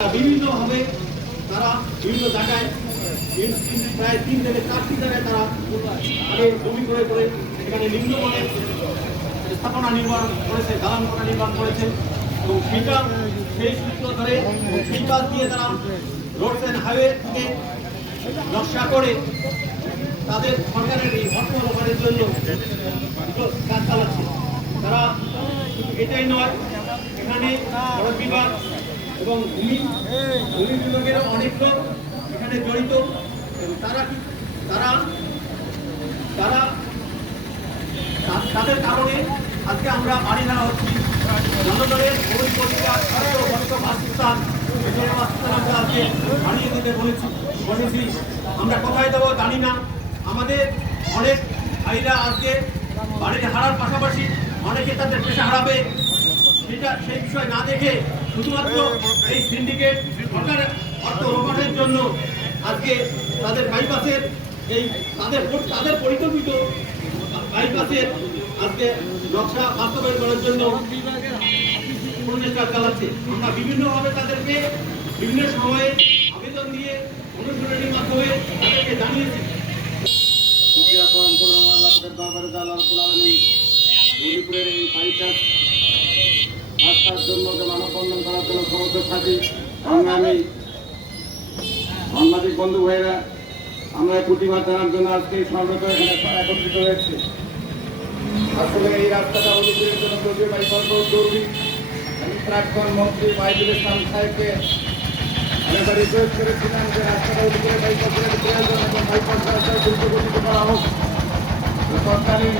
বিভিন্নভাবে তারা বিভিন্ন জায়গায় প্রায় 3 থেকে 4টি জায়গায় তারা আগে জমি করে করে এখানে নিম্নমানের স্থাপনা নির্মাণ করেছে, দালান কোঠা নির্মাণ করেছে এবং সেই সূত্র ধরে সেই কাজ দিয়ে তারা রোডস অ্যান্ড হাইওয়ে থেকে নকশা করে তাদের সরকারের এই অর্থ ব্যবহারের জন্য কাজ চালাচ্ছে। তারা এটাই নয়, এখানে সড়ক বিভাগ এবং ভূমি বিভাগেরও অনেক লোক এখানে জড়িত এবং তাদের কারণে আজকে আমরা বাড়ি হারা হচ্ছি। জনগণের মৌলিক অধিকার বাসস্থান আমরা আজকে বানিয়ে দিতে বলেছি। আমরা কোথায় দেবো জানি না। আমাদের অনেক ভাইরা আজকে বাড়িতে হারার পাশাপাশি অনেকে তাদের পেশা হারাবে, সেই বিষয় না দেখে শুধুমাত্র এই সিন্ডিকেট সরকারের অর্থ রোপণের জন্য আজকে তাদের বাইপাসের তাদের পরিকল্পিত বাইপাসের আজকে নকশা বাস্তবায়ন করার জন্য প্রচেষ্টা চালাচ্ছে। আমরা বিভিন্নভাবে তাদেরকে বিভিন্ন সময়ে আবেদন দিয়ে অনুশীলনের মাধ্যমে তাদেরকে জানিয়েছি। রাস্তার জন্য মানববন্ধন করার জন্য সমস্ত থাকি আমি সাংবাদিক বন্ধু ভাইরা আমরা প্রতিবাদ জানার জন্য আজকে সমবেত এখানে একত্রিত হয়েছি। আসলে এই রাস্তাটা অলিপুরের জন্য যদিও বাইপাস জরুরি। আমি প্রাক্তন মন্ত্রী মাইদুল ইসলাম সাহেবকে আমি রিকোয়েস্ট করেছিলাম যে রাস্তাটা অলিপুরে বাইপাসের প্রয়োজন এবং বাইপাস রাস্তা দ্রুত গতিতে করা হোক। তৎকালীন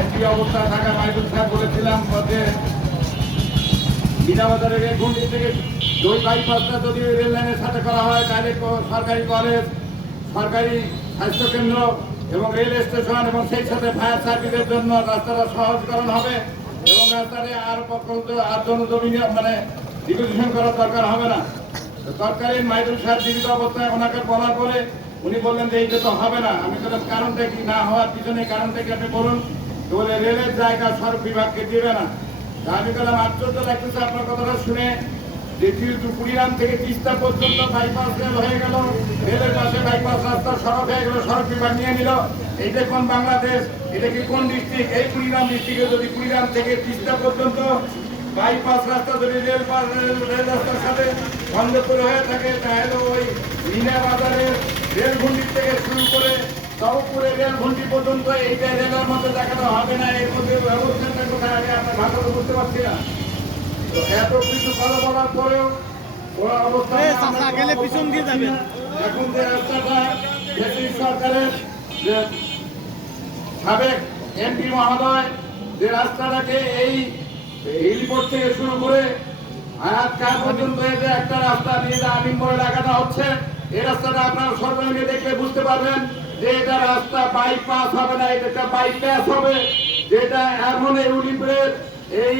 এমপি অবস্থায় থাকা মাইদুল সাহেব বলেছিলাম যে বিনাবাজারে রেলগুন্ডি থেকে দুই বাইপাসটা যদি রেল লাইনের সাথে করা হয় তাহলে সরকারি কলেজ, সরকারি স্বাস্থ্যকেন্দ্র এবং রেল স্টেশন এবং সেই সাথে ফায়ার সার্ভিসের জন্য রাস্তাটা সহজকরণ হবে এবং রাস্তাতে আর জমি ডিভিশন করার দরকার হবে না। তৎকালীন মাইদুল সাহেব জীবিত অবস্থায় ওনাকে বলার পরে উনি বললেন যে এইটা তো হবে না। আমি বললাম কারণটা কি না হওয়ার পিছনে কারণটা কি আপনি বলুন। তো বলে রেলের জায়গা সড়ক বিভাগকে দিবে না। আমি বললাম আশ্চর্য লাগতেছে আপনার কথাটা শুনে যে কুড়িগ্রাম থেকে তিস্তা পর্যন্ত বাইপাস রেল হয়ে গেল, রেলের পাশে বাইপাস রাস্তা সড়ক হয়ে গেল, সড়ক বিভাগ নিয়ে নিল। এইটা কোন বাংলাদেশ? এটা কি কোন ডিস্ট্রিক্ট? এই কুড়িগ্রাম ডিস্ট্রিক্টে যদি কুড়িগ্রাম থেকে তিস্তা পর্যন্ত বাইপাস রাস্তা যদি রেল রাস্তার সাথে সংযুক্ত হয়ে থাকে তাহলে ওই মিনা বাজারের রেলঘুন্ডির থেকে শুরু করে তবপুরের রেলঘুন্ডি পর্যন্ত এইটা রেলের মধ্যে দেখানো হবে না। এর মধ্যে ব্যবস্থাটা কোথায় আগে আমরা ভালো বুঝতে পারছি না। তো এত কিছু ভালো বলার পরেও ওরা অবস্থা পিছন দিয়ে যাবে। এখন যে রাস্তাটা ব্রিটিশ সরকারের যে সাবেক এমপি মহোদয় যে রাস্তাটাকে এই হেলিপোর্ট থেকে শুরু করে হায়াতখান পর্যন্ত যে একটা রাস্তা নিয়ে আমিন মোড়ে লাগানো হচ্ছে, এই রাস্তাটা আপনারা সরকারকে দেখলে বুঝতে পারবেন যে এটা রাস্তা বাইপাস হবে না, এটা বাইপাস হবে। যেটা এখন এই উলিপুরের এই